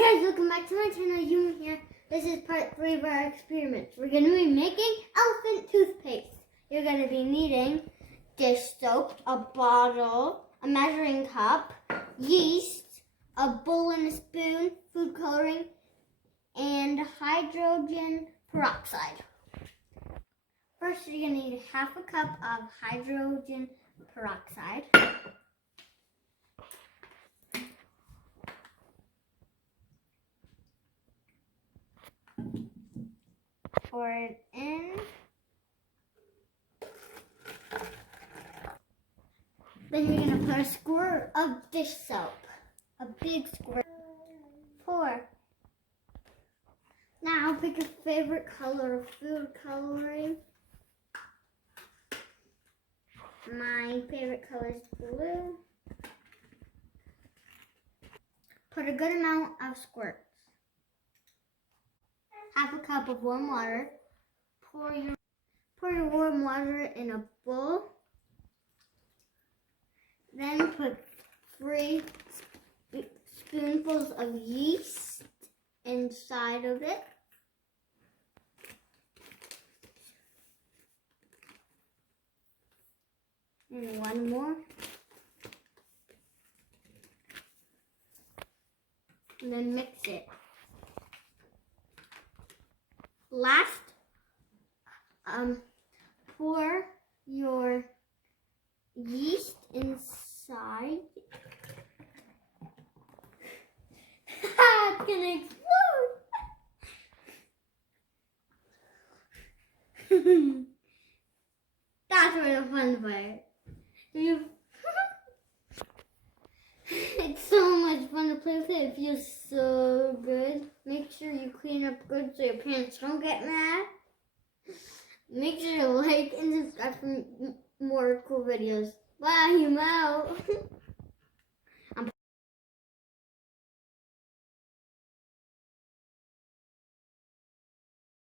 Hey guys, welcome back to my channel. You here. This is part 3 of our experiments. We're going to be making elephant toothpaste. You're going to be needing dish soap, a bottle, a measuring cup, yeast, a bowl and a spoon, food coloring, and hydrogen peroxide. First, you're going to need half a cup of hydrogen peroxide. Pour it in. Then you're going to put a squirt of dish soap. A big squirt. Pour. Now pick your favorite color of food coloring. My favorite color is blue. Put a good amount of squirts. Half a cup of warm water. Pour your warm water in a bowl. Then put 3 spoonfuls of yeast inside of it. And 1 more. And then mix it. Last, pour your yeast inside. It's gonna explode! That's where the fun part. It's so much fun to play with it. It feels so good. Make sure you clean up good so your parents don't get mad. Make sure to like and subscribe for more cool videos. Bye, I'm out.